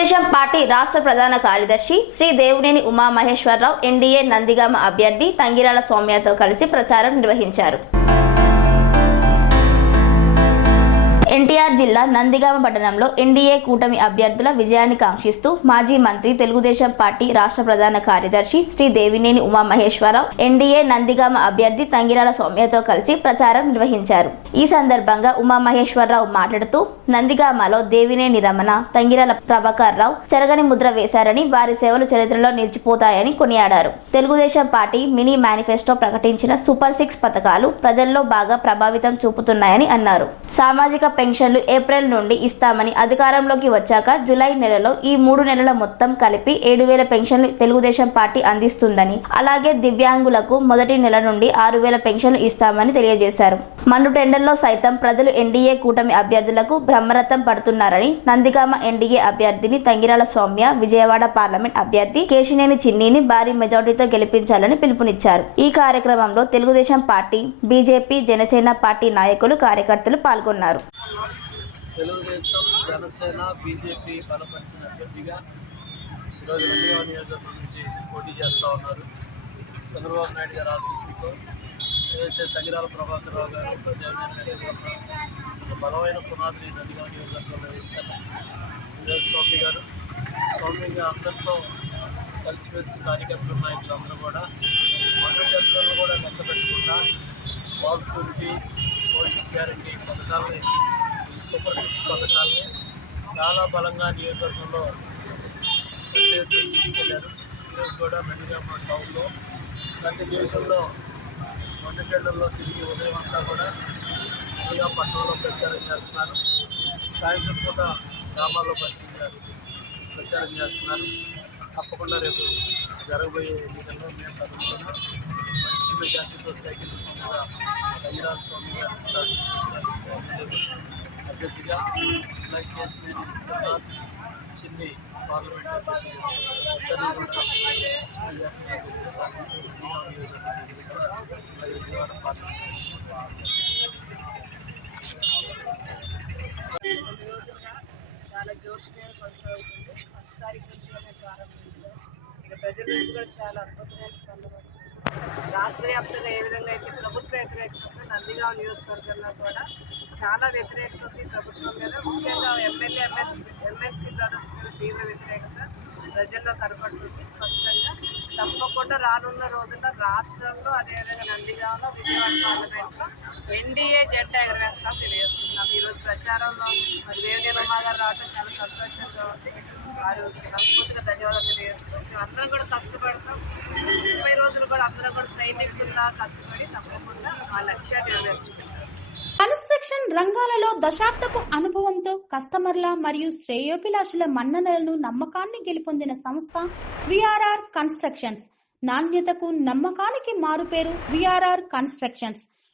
Telugu Desam party రాష్ట్ర ప్రధాన కార్యదర్శి శ్రీ దేవునేని ఉమామహేశ్వరరావు ఎన్డీఏ నందిగామ అభ్యర్థి తంగిరాల సౌమ్యతో కలిసి ప్రచారం నిర్వహించారు. ఎన్టీఆర్ జిల్లా నందిగామ పట్టణంలో ఎన్డీఏ కూటమి అభ్యర్థుల విజయాన్ని కాంక్షిస్తూ మాజీ మంత్రి తెలుగుదేశం పార్టీ రాష్ట్ర ప్రధాన కార్యదర్శి శ్రీ దేవినేని ఉమామహేశ్వరరావు ఎన్డీఏ నందిగామ అభ్యర్థి తంగిరాల సౌమ్యతో కలిసి ప్రచారం నిర్వహించారు. ఈ సందర్భంగా ఉమామహేశ్వరరావు మాట్లాడుతూ నందిగామలో దేవినేని రమణ తంగిరాల ప్రభాకర్ రావు చెరగని ముద్ర వేశారని వారి సేవలు చరిత్రలో నిలిచిపోతాయని కొనియాడారు. తెలుగుదేశం పార్టీ మినీ మేనిఫెస్టో ప్రకటించిన సూపర్ సిక్స్ పథకాలు ప్రజల్లో బాగా ప్రభావితం చూపుతున్నాయని అన్నారు. సామాజిక పెన్షన్లు ఏప్రిల్ నుండి ఇస్తామని అధికారంలోకి వచ్చాక జూలై నెలలో ఈ మూడు నెలల మొత్తం కలిపి ఏడు వేల పెన్షన్లు తెలుగుదేశం పార్టీ అందిస్తుందని అలాగే దివ్యాంగులకు మొదటి నెల నుండి ఆరు వేల పెన్షన్లు ఇస్తామని తెలియజేశారు. మండు టెండర్లో సైతం ప్రజలు ఎన్డీఏ కూటమి అభ్యర్థులకు బ్రహ్మరథం పడుతున్నారని నందిగామ ఎన్డీఏ అభ్యర్థిని తంగిరాల సౌమ్య విజయవాడ పార్లమెంట్ అభ్యర్థి కేశినేని చిన్నీని భారీ మెజార్టీతో గెలిపించాలని పిలుపునిచ్చారు. ఈ కార్యక్రమంలో Telugudesam party BJP Janasena party నాయకులు కార్యకర్తలు పాల్గొన్నారు. తెలుగుదేశం జనసేన బీజేపీ బలపరిచిన అభ్యర్థిగా ఈరోజు నందిగామ నియోజకవర్గం నుంచి పోటీ చేస్తూ ఉన్నారు. చంద్రబాబు నాయుడు గారి ఆశీస్సులతో ఏదైతే తగిరాల ప్రభాకర్ రావు గారు ఒక బలమైన పునాదిని నందిగామ నియోజకవర్గంలో వేశారు. ఈరోజు స్వామి గారు స్వామిగా అందరితో కలిసిమెలిసి కార్యకర్తలు నాయకులు అందరూ కూడా మొదటి కూడా లెక్క పెట్టకుండా బాబు షూరిటీ పోషక్ గ్యారంటీ పథకాలని సూపర్ సిక్స్ పథకాలని చాలా బలంగా నియోజకవర్గంలో పెద్ద ఎత్తున తీసుకెళ్ళారు. ఈరోజు కూడా నందిగామ టౌన్లో ప్రతి నియోజకంలో వంటకెళ్ళల్లో తిరిగి ఉదయం అంతా కూడా నందిగామ పట్టణంలో ప్రచారం చేస్తున్నారు. సాయంత్రం పూట గ్రామాల్లో పరిచయం చేస్తున్నారు ప్రచారం చేస్తున్నారు. తప్పకుండా రేపు జరగబోయే ఎన్నికల్లో మేము చదువుకున్నాం మంచి మెజార్టీతో సైకిల్ మీద రంగిరాజ స్వామి గారు అభ్యర్థిగా లైక్ చేసిన శ్రీనాథ్ చిన్ని పార్లమెంట్ అభ్యర్థి ఇద్దరిని కూడా మంచి మెజార్టీతో గెలిపించాలని నందిగామ నియోజకవర్గం మరియు విజయవాడ పార్లమెంట్ రెండు రోజులుగా చాలా జోష్గా కొనసాగుతుంది. ఫస్ట్ తారీఖు నుంచి అనేది ప్రారంభించాం ఇక ప్రజల నుంచి కూడా చాలా అద్భుతమైన స్పందన వస్తుంది రాష్ట్ర వ్యాప్తంగా ఏ విధంగా అయితే ప్రభుత్వ వ్యతిరేకత ఉందో నందిగాం నియోజకవర్గంలో కూడా చాలా వ్యతిరేకత ఉంది ప్రభుత్వం మీద ముఖ్యంగా ఎమ్మెల్యే ఎమ్మెల్సీ ఎమ్మెల్సీ బ్రదర్స్ మీద తీవ్ర వ్యతిరేకత ప్రజల్లో కనపడుతుంది స్పష్టంగా. తప్పకుండా రానున్న రోజుల్లో రాష్ట్రంలో అదేవిధంగా నందిగాంలో విజయవాడ పార్లమెంట్లో ఎన్డీఏ జెండా ఎగరవేస్తాం తెలియజేస్తున్నాం. ఈరోజు ప్రచారంలో మరి దేవినేని గారు రావడం చాలా సంతోషంగా ఉంది. వారు మనస్ఫూర్తిగా ధన్యవాదాలు తెలియజేస్తున్నాం మేము అందరం కూడా కష్టపడతాం. ముప్పై రోజులు కూడా అందరం కూడా సైనికుల్లా కష్టపడి తప్పకుండా ఆ లక్ష్యాన్ని నెరవేర్చుకుంటాం. కన్స్ట్రక్షన్ రంగాలలో దశాబ్దపు అనుభవంతో కస్టమర్ల మరియు శ్రేయోభిలాషుల మన్ననలను నమ్మకాన్ని గెలుపొందిన సంస్థ విఆర్ఆర్ కన్స్ట్రక్షన్స్. నాణ్యతకు నమ్మకానికి మారుపేరు VRR constructions.